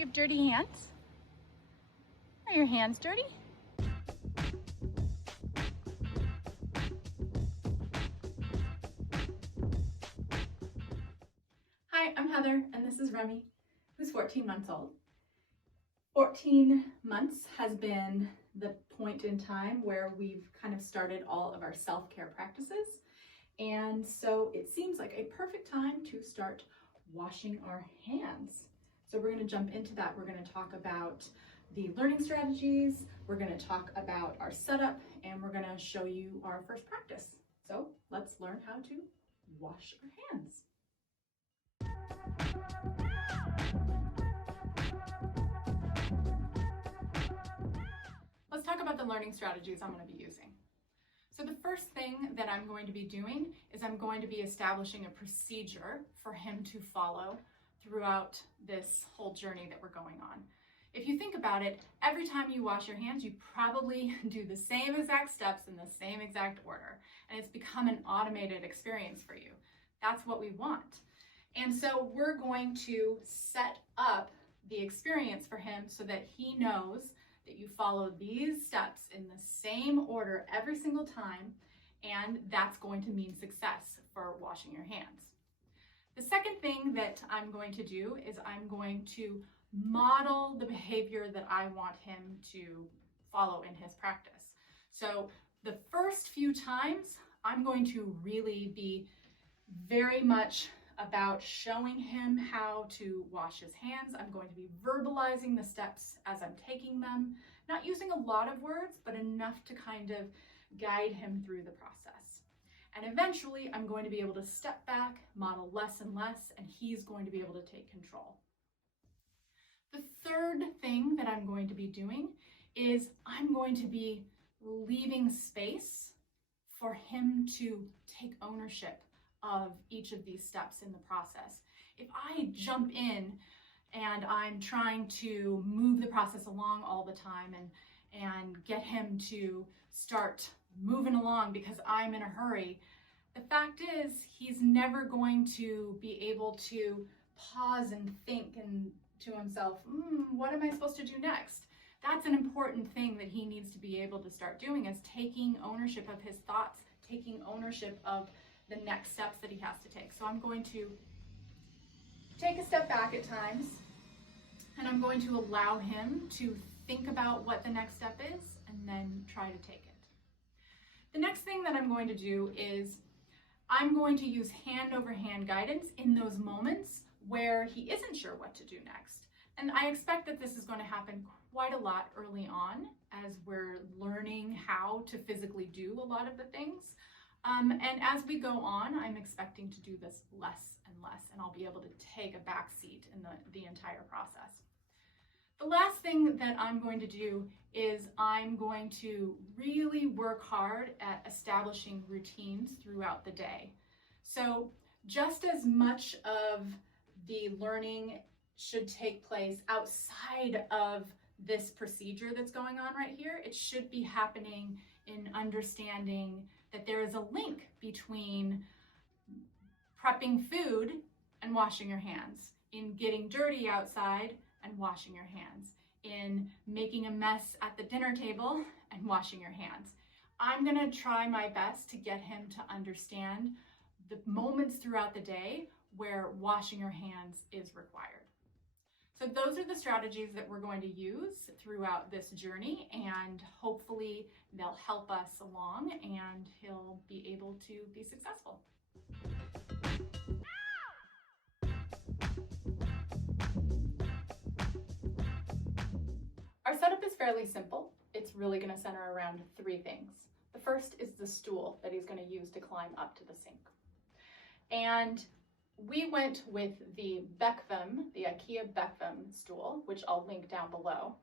Do you have dirty hands? Are your hands dirty? Hi, I'm Heather, and this is Rémy, who's 14 months old. 14 months has been the point in time where we've kind of started all of our self-care practices. And so it seems like a perfect time to start washing our hands. So we're going to jump into that. We're going to talk about the learning strategies, we're going to talk about our setup, and we're going to show you our first practice. So let's learn how to wash our hands. Let's talk about the learning strategies I'm going to be using. So the first thing that I'm going to be doing is I'm going to be establishing a procedure for him to follow throughout this whole journey that we're going on. If you think about it, every time you wash your hands, you probably do the same exact steps in the same exact order, and it's become an automated experience for you. That's what we want. And so we're going to set up the experience for him so that he knows that you follow these steps in the same order every single time, and that's going to mean success for washing your hands. The second thing that I'm going to do is I'm going to model the behavior that I want him to follow in his practice. So the first few times, I'm going to really be very much about showing him how to wash his hands. I'm going to be verbalizing the steps as I'm taking them, not using a lot of words, but enough to kind of guide him through the process. And eventually, I'm going to be able to step back, model less and less, and he's going to be able to take control. The third thing that I'm going to be doing is I'm going to be leaving space for him to take ownership of each of these steps in the process. If I jump in and I'm trying to move the process along all the time and get him to start moving along because I'm in a hurry, the fact is he's never going to be able to pause and think and to himself, what am I supposed to do next? That's an important thing that he needs to be able to start doing, is taking ownership of his thoughts, taking ownership of the next steps that he has to take. So I'm going to take a step back at times, and I'm going to allow him to think about what the next step is and then try to take it. The next thing that I'm going to do is I'm going to use hand over hand guidance in those moments where he isn't sure what to do next. And I expect that this is going to happen quite a lot early on as we're learning how to physically do a lot of the things. And as we go on, I'm expecting to do this less and less, and I'll be able to take a back seat in the entire process. The last thing that I'm going to do is I'm going to really work hard at establishing routines throughout the day. So just as much of the learning should take place outside of this procedure that's going on right here, it should be happening in understanding that there is a link between prepping food and washing your hands, in getting dirty outside and washing your hands, in making a mess at the dinner table and washing your hands. I'm gonna try my best to get him to understand the moments throughout the day where washing your hands is required. So those are the strategies that we're going to use throughout this journey, and hopefully they'll help us along and he'll be able to be successful. Our setup is fairly simple. It's really going to center around three things. The first is the stool that he's going to use to climb up to the sink. And we went with the Beckvam, the IKEA Beckvam stool, which I'll link down below.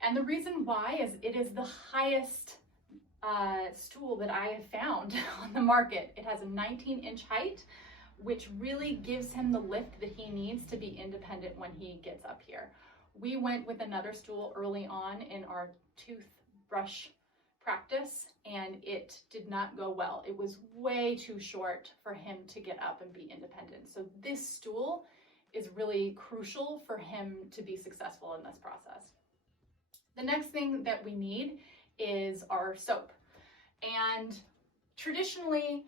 And the reason why is it is the highest stool that I have found on the market. It has a 19-inch height, which really gives him the lift that he needs to be independent when he gets up here. We went with another stool early on in our toothbrush practice, and it did not go well. It was way too short for him to get up and be independent. So this stool is really crucial for him to be successful in this process. The next thing that we need is our soap. And traditionally,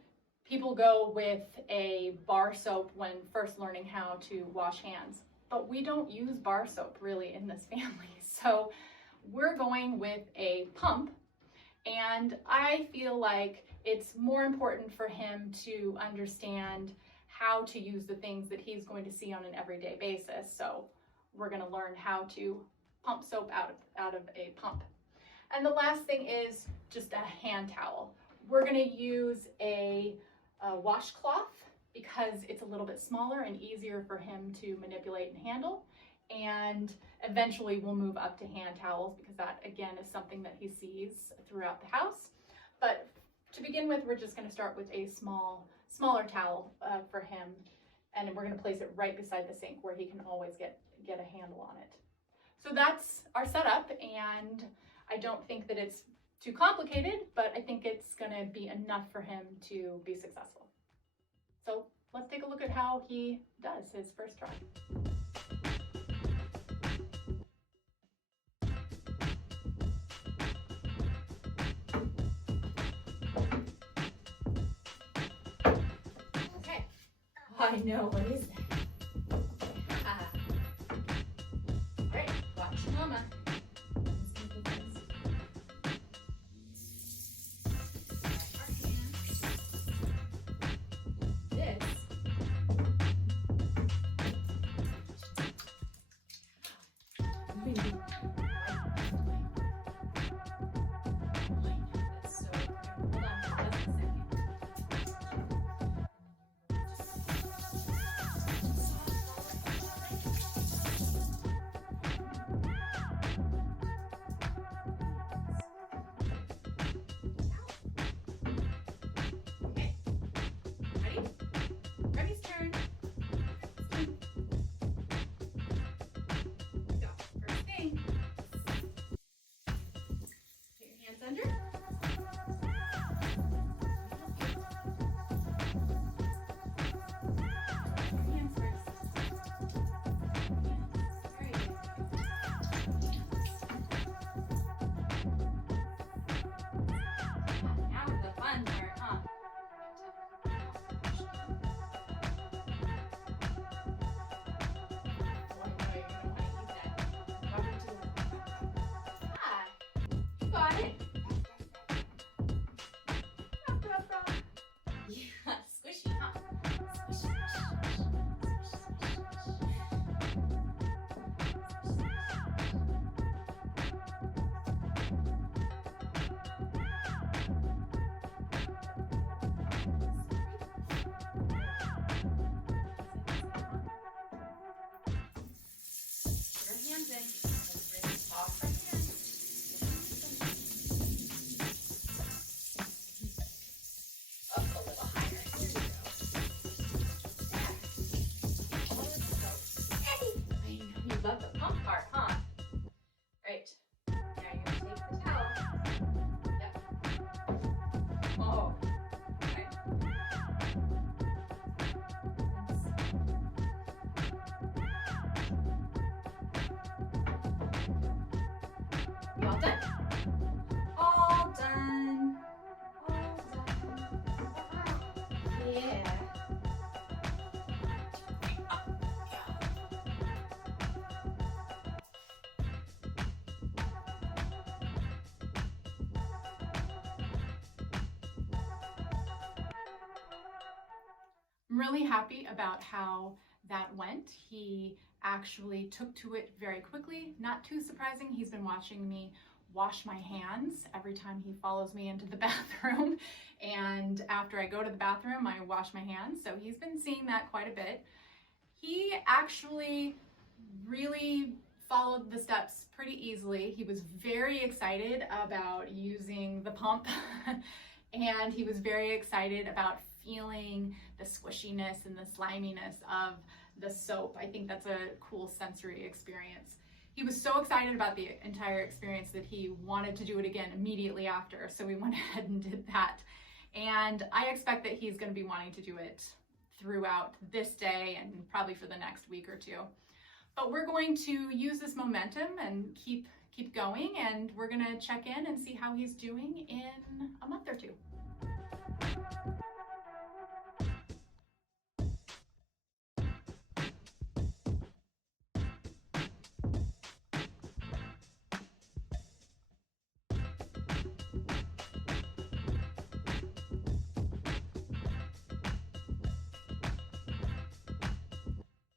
people go with a bar soap when first learning how to wash hands, but we don't use bar soap really in this family. So we're going with a pump, and I feel like it's more important for him to understand how to use the things that he's going to see on an everyday basis. So we're going to learn how to pump soap out of a pump. And the last thing is just a hand towel. We're going to use a washcloth because it's a little bit smaller and easier for him to manipulate and handle. And eventually we'll move up to hand towels because that again is something that he sees throughout the house. But to begin with, we're just going to start with a smaller towel for him, and we're going to place it right beside the sink where he can always get a handle on it. So that's our setup, and I don't think that it's too complicated, but I think it's going to be enough for him to be successful. So let's take a look at how he does his first try. Okay. I know, what is that? All right, watch mama. Remy's turn. Go. First thing. Put your hands under. Your hands first. Very good. Now the fun part, huh? Got it. Yeah, squishy, huh? Squishy. Put your hands in. Let's bring it off right here. Up a little higher. Here we go. There. Follow the soap. Eddie! I know you love the pump part, huh? Right. Now you're going to take the towel. Yep. Oh. Okay. You all done? All done. Yeah. I'm really happy about how that went. He actually took to it very quickly. Not too surprising. He's been watching me wash my hands every time he follows me into the bathroom. And after I go to the bathroom, I wash my hands. So he's been seeing that quite a bit. He actually really followed the steps pretty easily. He was very excited about using the pump and he was very excited about feeling the squishiness and the sliminess of the soap. I think that's a cool sensory experience. He was so excited about the entire experience that he wanted to do it again immediately after. So we went ahead and did that. And I expect that he's going to be wanting to do it throughout this day and probably for the next week or two. But we're going to use this momentum and keep going, and we're gonna check in and see how he's doing in